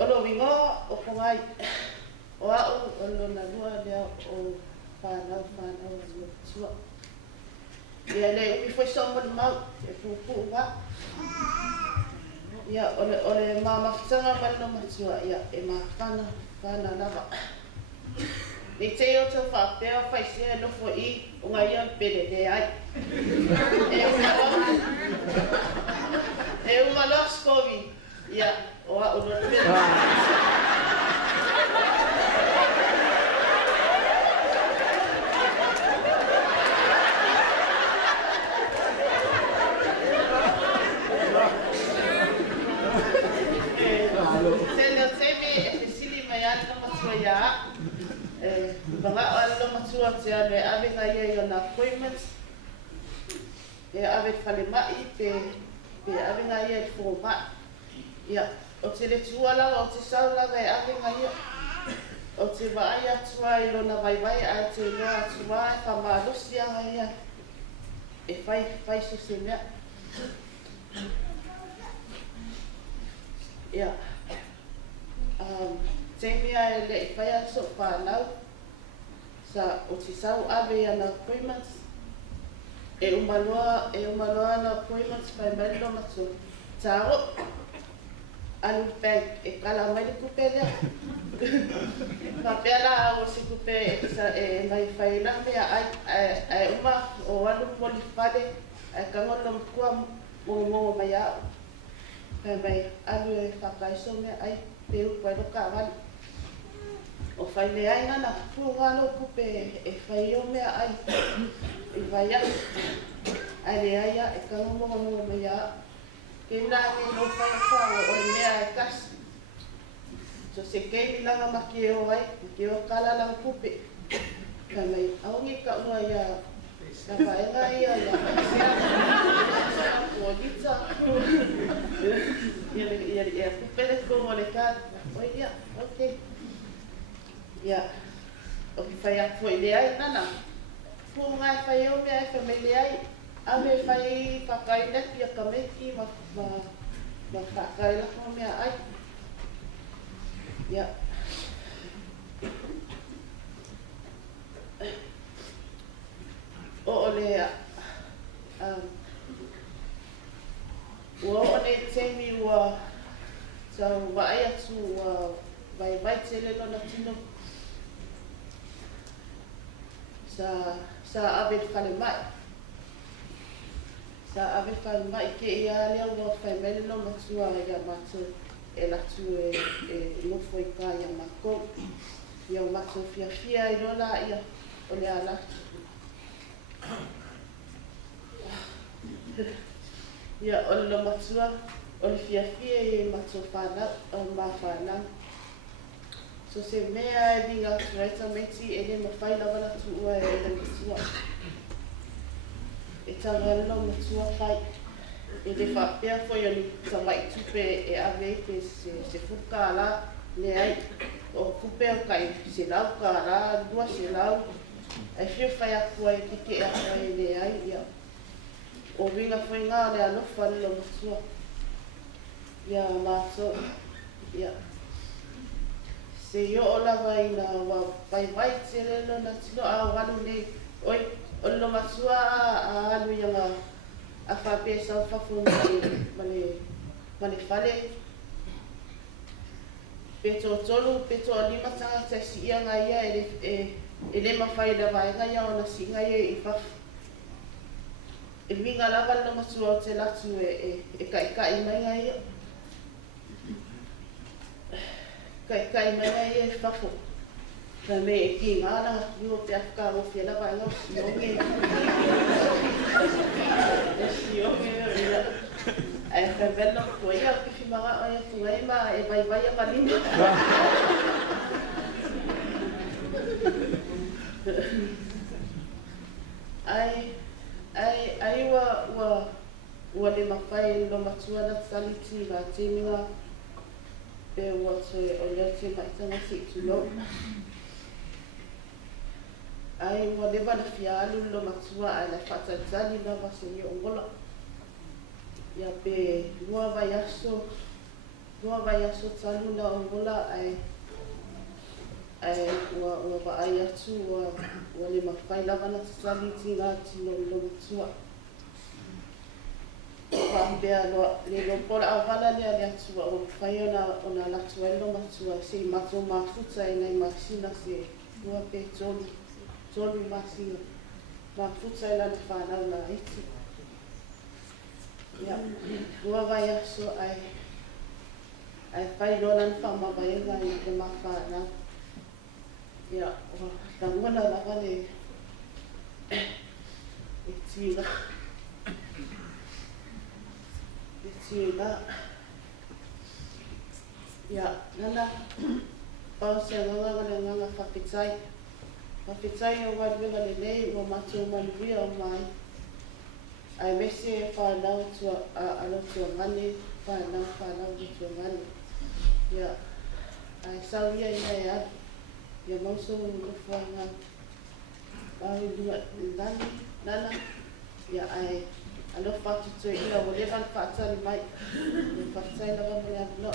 Olo wingo o Pogai. O au olo na lua lea o whanau o tua. Ia le ui foi so Molimau e fuku wa. Ia ole mamafitanga malino matua ia e whana lava. Ni te o te whapea whaisia e nofo I o ngai ia pere le ai. E umaloa skovi ia o a ulo pere. Banga allo matua te ale ave ngai e na appointments e ave fale mai pe ave ngai e forma ia o te le tuala o te saula e ave ngai o te vai atua I lona vai a te loa atua e whamalusia ngai e whai so se mea ia te mea e le I whai aso whanau sa o te sau ave ana appointments e umaloa na appointments whai mailo matu taro alu bank e kala mai le kupe lea papea la o se kupe e mai whai na mea ai uma o alu moli whale ai kangolo mkua mongo mai au mai alu e whakaiso mea ai pe upa loka awali o whai le ai ngana pūngalo kupe e whai o mea ai I vai ai ai le ai e kangomongo mea au ke nāngi no whai whao o le mea e kasi so se kei milanga maki e o ai ke o kala lang kupe ka mai aungi ka ua ia ka vaenga ia o lita ia kupe le kongo le kāta o ia ok ia o ki whai aku I le ai nana pūnga e whai o mea e whamei le ai ame whai whakai nepi a ka meki ma whakai lako mea ai ia o le ua o ne teimi ua tau waai atu ua vai tele lona tino sa ave whale mai sa ave whale mai ke ia lea ua whai mele no matua ia matu e latu e lofo I ka ia mako ia matu fia I lola ia o le ala ia o le matua o le fia I matu whanau o ma whanau so se mea e vinga tuaita meti e le mawhai lawa na tuua e le matua e tangalo matua whai e le whapea foi o ni tawai tupe e ave pe se fuka ala le ai o kupe o kai se lau ka ala dua se lau e whio whai akua e kike e akua e le ai ia o vinga foi ngā le alofa le matua ia maso ia se yo ola vai na wa vai tele lo na tino a walu ne oi o lo masua a alu ia a fa pesa fa fu male fale peto tolu peto lima sanga se si ia nga ia e le mafai da vai nga ia ona singa ia I fa e vinga lava lo masua o te latu e kai mai nga ia kai mai e fafo ka me e ki ngana yo te afka o fiela vai no yo me yo me ai ka bello ko ia ki fimara ai fuai ma e vai a valina ai wa le mafai lo matua na saliti va timinga pe what's o le te mai tanga si tu lo ai wa le bana fialu lo matua ai la fata zali na va se yo ngola ia pe lua vai aso vai aso taluna o mola ai ua vaai atu ua le mawhai lava na tatali tina tino lo matua. Whaambea le lopola awala lea le atua o whai ona latu ailo matua se mato mafuta e nei masina se ua pe tolu masina. Mafuta e lana whanau na iti. Ia, ua vai aso ai whai lolan whamawaienga i te mawhanau. Ia, tangwana lava le e tira. Ia, nana pao se nganga le nganga whapitai. Whapitai o waruenga le nei o matu o manuia o mai. Ai mese e whanau tua alo tua ngane, whanau i tua ngane. Ia, ai sauia i nei adu. Ia mauso o ngufanga. Ai lua nana. Ia ai alo fatu tue ina o levan fatari mai. Ia fatai lawa mea no.